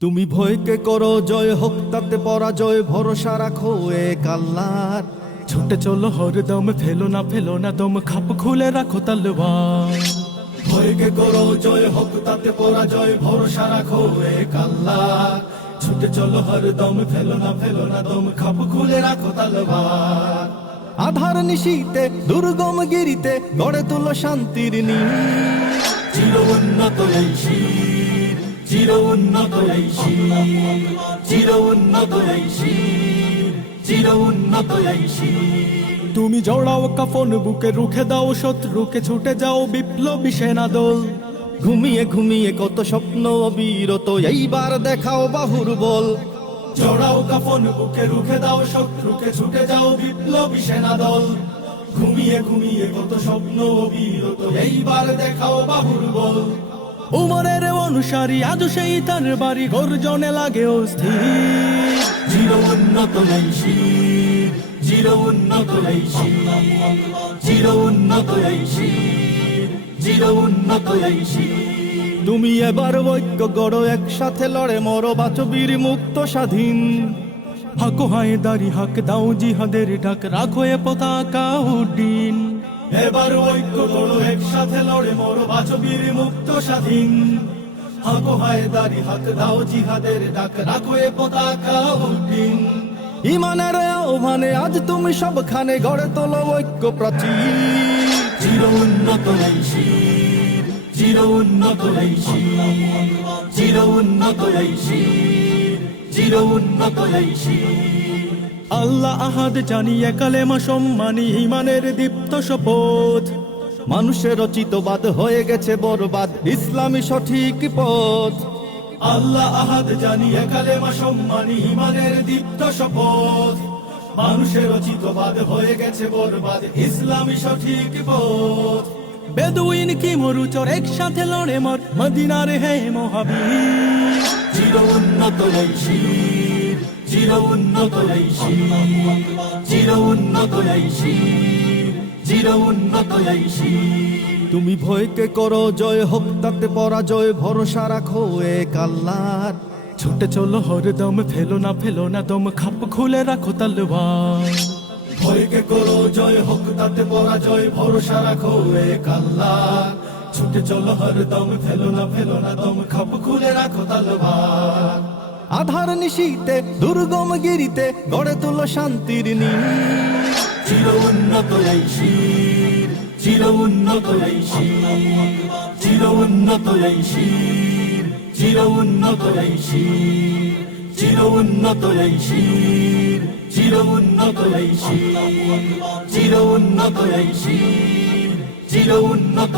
তুমি ভয়কে করো জয় হোক তাতে পরাজয় ভরসা রাখো এ কাল্লার ছুটে চলো হরদম ফেলো না ফেলো না দম খাপ খুলে রাখো তলোয়ার ভয়কে করো জয় হোক তাতে পরাজয় ভরসা রাখো এ কাল্লার ছুটে চলো হরদম ফেলো না ফেলো না দম খাপ খুলে রাখো তালবার আধার নিশীতে দুর্গম গিরিতে গড়ে তুলো শান্তির নী চির উন্নত চির উন্নত এই শির চির উন্নত এই শির চির উন্নত এই শির তুমি জড়াও কাফন বুকে রুখে দাও শত্রুকে ছুটে যাও বিপ্লবী সেনা দল। ঘুমিয়ে ঘুমিয়ে কত স্বপ্ন অবিরত এইবার দেখাও বাহুর বল। জড়াও কাফন বুকে রুখে দাও শত্রুকে ছুটে যাও বিপ্লবী সেনা দল। ঘুমিয়ে ঘুমিয়ে কত স্বপ্ন অবিরত এইবার দেখাও বাহুর বল। উমরের অনুসারী আজ সেই তার বাড়ি। গর্জনে লাগে অস্থির চির উন্নত শির। চির উন্নত শির। চির উন্নত শির। চির উন্নত শির। তুমি এবার ঐক্য গড় একসাথে লড়ে মরো বাঁচো বীর মুক্ত স্বাধীন। হাকো হায় দাড়ি হাক দাও জিহাদের ডাক রাখো এ পতাকা উড্ডিন। এবার ঐক্য গড়ো একসাথে লড়ে মরো বাঁচো বীর মুক্ত স্বাধীন। হাকো হায় দাড়ি হাক দাও জিহাদের ডাক রাখো এ পতাকা উদ্দিন ইমানের আহ্বানে আজ তুমি সবখানে গড়ে তোলো ঐক্য প্রাচীর। চির উন্নত শির চির উন্নত শির চির উন্নত শির চির উন্নত শির। আল্লাহ আহাদ জানিয়ে কালেমা সম্মানী ইমানের দীপ্ত শপথ। মানুষের রচিত বাদ হয়ে গেছে বরবাদ ইসলামী সঠিক পথ। আল্লাহ আহাদ জানিয়ে কালেমা সম্মানী ইমানের দীপ্ত শপথ। মানুষের রচিত বাদ হয়ে গেছে বরবাদ ইসলামী সঠিক পথ। বেদুইন কি মরুচর, একসাথে লড়ে মর, মদিনার হে মহাবীর। চির উন্নত চির উন্নত শির চির উন্নত শির চির উন্নত শির তুমি ভয়কে করো জয় হোক তাতে পরাজয় ভরসা রাখো এ কাল্লার ছুটে চলো হরদম ফেলো না ফেলো না দম খাপ খুলে রাখো তলোয়ার ভয়কে করো জয় হোক তাতে পরাজয় ভরসা রাখো এ কাল্লার ছুটে চলো হরদম ফেলো না ফেলো না দম খাপ খুলে রাখো তালবার। আধার নিশীতে, দুর্গম গিরিতে গড়ে তুলো শান্তির নী চির উন্নত এই শির চির উন্নত চির উন্নত চির উন্নত চির উন্নত চির উন্নত চির উন্নত চির উন্নত